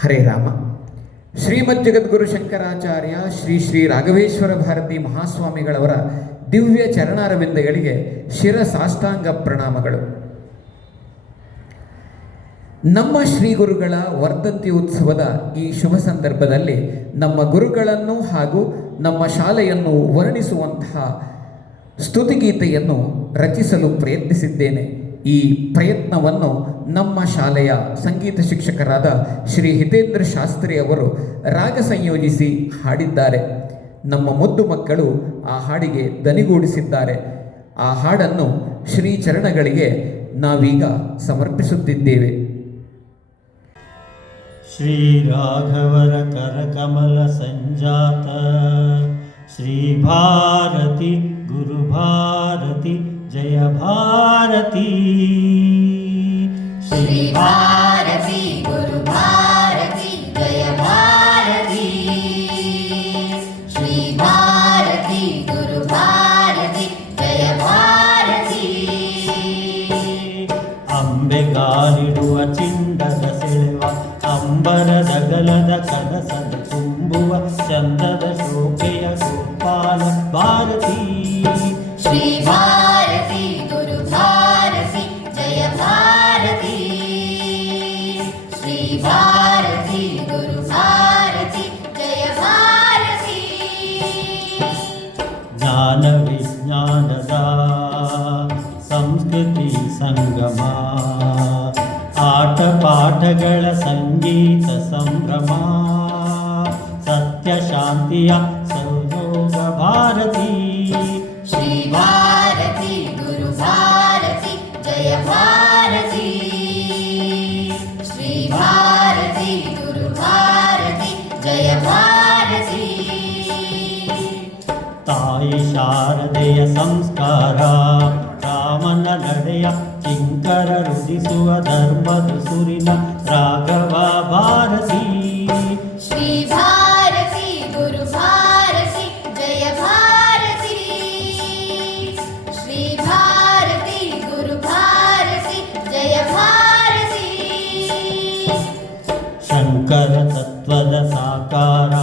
ಹರೇ ರಾಮ. ಶ್ರೀಮದ್ ಜಗದ್ಗುರು ಶಂಕರಾಚಾರ್ಯ ಶ್ರೀ ಶ್ರೀ ರಾಘವೇಶ್ವರ ಭಾರತಿ ಮಹಾಸ್ವಾಮಿಗಳವರ ದಿವ್ಯ ಚರಣಾರವಿಂದಗಳಿಗೆ ಶಿರಸಾಷ್ಟಾಂಗ ಪ್ರಣಾಮಗಳು. ನಮ್ಮ ಶ್ರೀ ಗುರುಗಳ ವರ್ಧಂತಿ ಉತ್ಸವದ ಈ ಶುಭ ಸಂದರ್ಭದಲ್ಲಿ ನಮ್ಮ ಗುರುಗಳನ್ನು ಹಾಗೂ ನಮ್ಮ ಶಾಲೆಯನ್ನು ವರ್ಣಿಸುವಂತಹ ಸ್ತುತಿಗೀತೆಯನ್ನು ರಚಿಸಲು ಪ್ರಯತ್ನಿಸಿದ್ದೇನೆ. ಈ ಪ್ರಯತ್ನವನ್ನು ನಮ್ಮ ಶಾಲೆಯ ಸಂಗೀತ ಶಿಕ್ಷಕರಾದ ಶ್ರೀ ಹಿತೇಂದ್ರ ಶಾಸ್ತ್ರಿ ಅವರು ರಾಗ ಸಂಯೋಜಿಸಿ ಹಾಡಿದ್ದಾರೆ. ನಮ್ಮ ಮುದ್ದು ಮಕ್ಕಳು ಆ ಹಾಡಿಗೆ ದನಿಗೂಡಿಸಿದ್ದಾರೆ. ಆ ಹಾಡನ್ನು ಶ್ರೀ ಚರಣಗಳಿಗೆ ನಾವೀಗ ಸಮರ್ಪಿಸುತ್ತಿದ್ದೇವೆ. ಶ್ರೀ ರಾಘವರ ಕರಕಮಲ ಸಂಜಾತ ಶ್ರೀ ಭಾರತಿ ಗುರು ಭಾರತಿ ಜಯ ಭಾರತಿ. ಶ್ರೀ ಭಾರತಿ ಗುರು ಭಾರತಿ ಜಯ ಭಾರತಿ. ಶ್ರೀ ಭಾರತಿ ಗುರು ಭಾರತಿ ಜಯ ಭಾರತಿ. ಅಂಬೆಗಾಲಿಡುವ ಚಿಂಡದ ಸೆಳೆವ ಅಂಬರದಗಲದ ಕನಸದ ತುಂಬುವ ಚಂದದ ಶೋಕೆಯ ಗೋಪಾಲ ಭಾರತಿ. ಶ್ರೀ ಭಾರತಿ ಗುರು ಭಾರತಿ ಜಯ ಭಾರತಿ. ಶ್ರೀ ಭಾರತಿ ಗುರು ಭಾರತಿ ಜಯ ಭಾರತಿ. ಜ್ಞಾನ ವಿಜ್ಞಾನದ ಸಂಸ್ಕೃತಿ ಸಂಗಮ, ಆಟ ಪಾಠಗಳ ಸಂಗೀತ ಸಂಭ್ರಮ, ಸತ್ಯ ಶಾಂತಿಯ ಸೌಭೋಗ ಭಾರತಿ. ಶ್ರೀ ಭಾರತಿ ಗುರು ಭಾರತಿ ಜಯ ಭಾರತಿ. ಶ್ರೀ ಭಾರತಿ ಗುರು ಭಾರತಿ ಜಯ ಭಾರತಿ. ತಾಯಿ ಶಾರದೆಯ ಸಂಸ್ಕಾರ, ರಾಮನ ನಡೆಯ ಕಿಂಕರ ರುದಿಸುವ ಧರ್ಮದ ಸುರಿನ ರಾಘವ ಭಾರತಿ. ಶ್ರೀ ಭಾರತಿ ಗುರು ಭಾರತಿ ಜಯ ಭಾರತಿ. ಶ್ರೀ ಭಾರತಿ ಗುರು ಭಾರತಿ ಜಯ ಭಾರತಿ. ಶಂಕರ ತತ್ವದ ಸಾಕಾರ,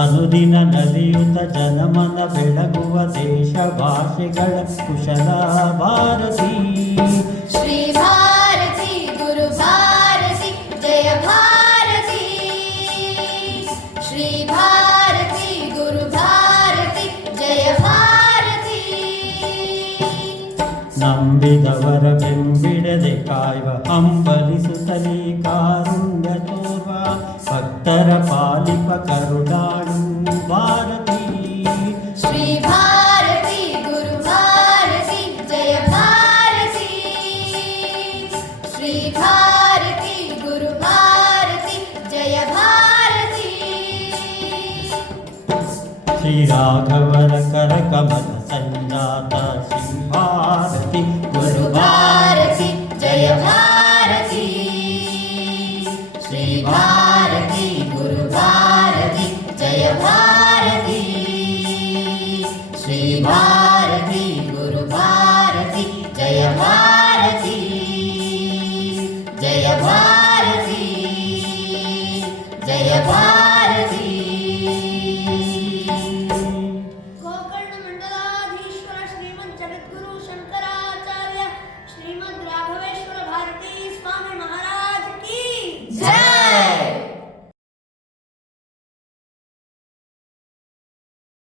ಅನುದಿನ ನಲಿಯುತ್ತ ಜನಮನ ಬೆಳಗುವ ದೇಶ ಭಾಷೆಗಳ ಕುಶಲ ಭಾರತಿ. ಶ್ರೀ ಭಾರತಿ ಗುರು ಭಾರತಿ ಜಯ ಭಾರತಿ. ಶ್ರೀ ಭಾರತಿ ಗುರು ಭಾರತಿ ಜಯ ಭಾರತಿ. ನಂಬಿದವರ ಬೆಂಬಿಡದೆ ಕಾಯುವ ಹಂಬಲಿಸುತ್ತಲೇ ಕಾರುಣ್ಯ ತೋರುವ ಭಕ್ತರ ಪಾಲಿಪ ಕರುಣಾಳು ಭಾರತಿ. ಶ್ರೀ ಭಾರತಿ ಗುರು ಭಾರತಿ ಜಯ ಭಾರತಿ. ಶ್ರೀ ಭಾರತಿ ಗುರು ಭಾರತಿ ಜಯ ಭಾರತಿ. ಶ್ರೀ ರಾಘವರ ಕರಕಮಲ ಸಂಜಾತ ಶ್ರೀ ಭಾರತಿ ಗುರು ಭಾರತಿ